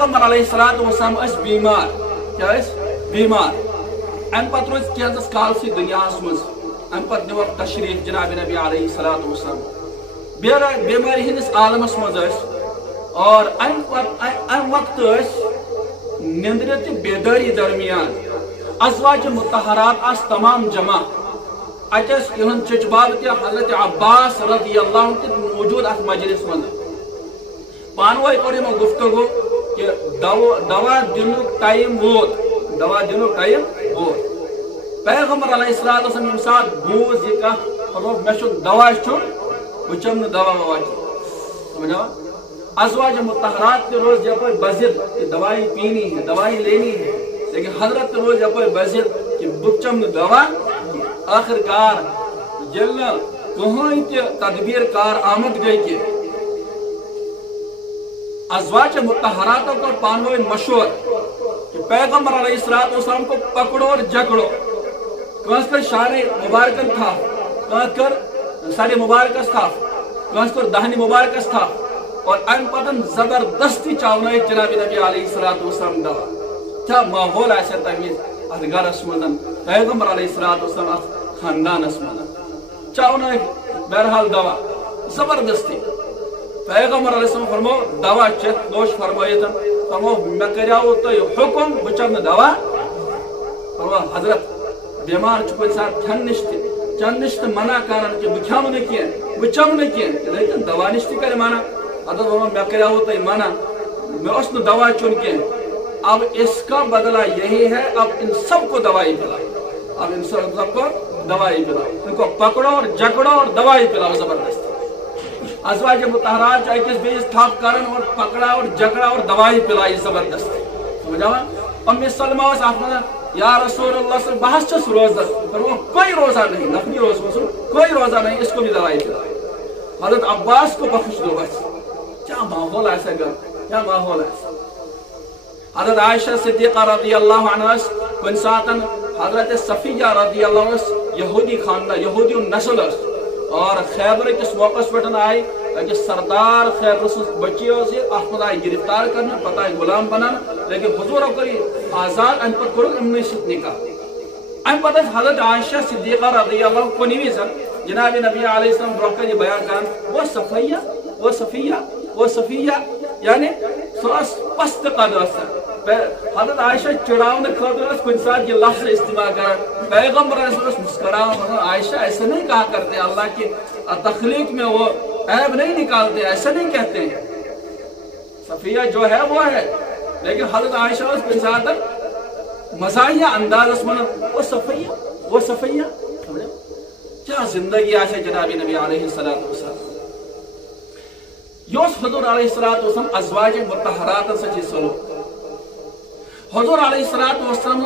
پیغمبر علیہ الصلوۃ والسلام اس بیمار کیا اس بیمار ام پتہ روز کینس کالسی دنیا مز ام پتہ نیو تشریف جناب نبی علیہ الصلوۃ والسلام بیماری ہندس عالمس مز اور ام وقت نندر تہ بیداری درمیان ازواج مطہرات آس تمام جمع اتس یہن چچ باب تہ حضرت عباس رضی اللہ عنہ تہ موجود ات مجلس من پانوئی کور یمو گفتگو کہ دوا دنک ٹائم ووت پیغمبر علیہ الصلوۃ والسلام یم سات بوز یہ کتھ مے چھ دوا چون بہ چم دوا ووا سمجھا ازواج مطہرات تہ روز یپر بزد کہ دوائی پینی ہے دوائی لینی ہے لیکن حضرت روز یپر بزد کہ بہ چم دوا آخر کار یل کہین تہ تدبیر کار آمد گئی کہ ازواج مطہراتوں کو پانوئی مشور کہ پیغمبر علیہ الصلوۃ والسلام کو پکڑو اور جکڑو کانس کر شار مبارکن تھا کانس کر سارے مبارکس تھا کانس کر دہنی مبارکس تھا اور ام پتن زبردستی چاونائے جناب نبی علیہ الصلوۃ والسلام دوا کیا ماحول آسے تمیز ات گرس من پیغمبر علیہ الصلوۃ والسلام ات خاندانس من چاونائے بہرحال دوا زبردستی پیغمبر علیہ السلام فرمو دوا چت نوش فرمائیت فرمو میں کریاو تو حکم بچم دوا فرمو حضرت بیمار چھ کن سات کھن نشت چند نشت منع کرن کہ بچم نہ کین لیکن دوا نشت کر منع حضرت فرمو میں کریاو تو منع میں اس نے دوا چون کین اب اس کا بدلہ یہی ہے اب ان سب کو دوائی پلاؤ اب ان سب کو دوائی پلاؤ ان کو پکڑو اور جکڑو اور دوائی پلاؤ زبردست ازواج مطہرات اکس بیس تھپ کرن اور پکڑا اور جکڑا اور دوائی پلائی زبردست سمجھا ام سلمہ اس اپنا یا رسول اللہ صلی اللہ علیہ وسلم روزہ فرمو کوئی روزہ نہیں نفلی روزہ کوئی روزہ نہیں اس کو بھی دوائی پلائی حضرت عباس کو بخش دو بس کیا ماحول ایسا گر کیا ماحول ایسا حضرت عائشہ صدیقہ رضی اللہ عنہ کن ساتن حضرت صفیہ رضی اللہ عنہ یہودی خاندان یہودی نسل اور خیبر کس موقع پہ آئی کہ سردار خیبر سن بچی ات آئی گرفتار کرنا پتہ آئی غلام بنانا لیکن حضور کر آزاد ام پتہ کور امن ست نکاح ام پتہ حضرت عائشہ صدیقہ رضی اللہ عنہ کنی وز جناب نبی علیہ السلام برہ یہ بیان کر وہ صفیہ یعنی سوس پست قد حضرت عائشہ چڑھاؤنے خاطر کن ساتھ یہ لفظ استعمال کر پیغمبر مسکراؤ عائشہ ایسے نہیں کہا کرتے اللہ کی تخلیق میں وہ عیب نہیں نکالتے ایسے نہیں کہتے ہیں صفیہ جو ہے وہ ہے لیکن حضرت عائشہ اس کن ساتھ مزاحیہ انداز من وہ صفیہ کیا زندگی آسے جناب نبی علیہ الصلوۃ والسلام یوس حضور علیہ الصلوۃ والسلام ازواج مطہرات سے سلوک حضور علیہ الصلوۃ والسلام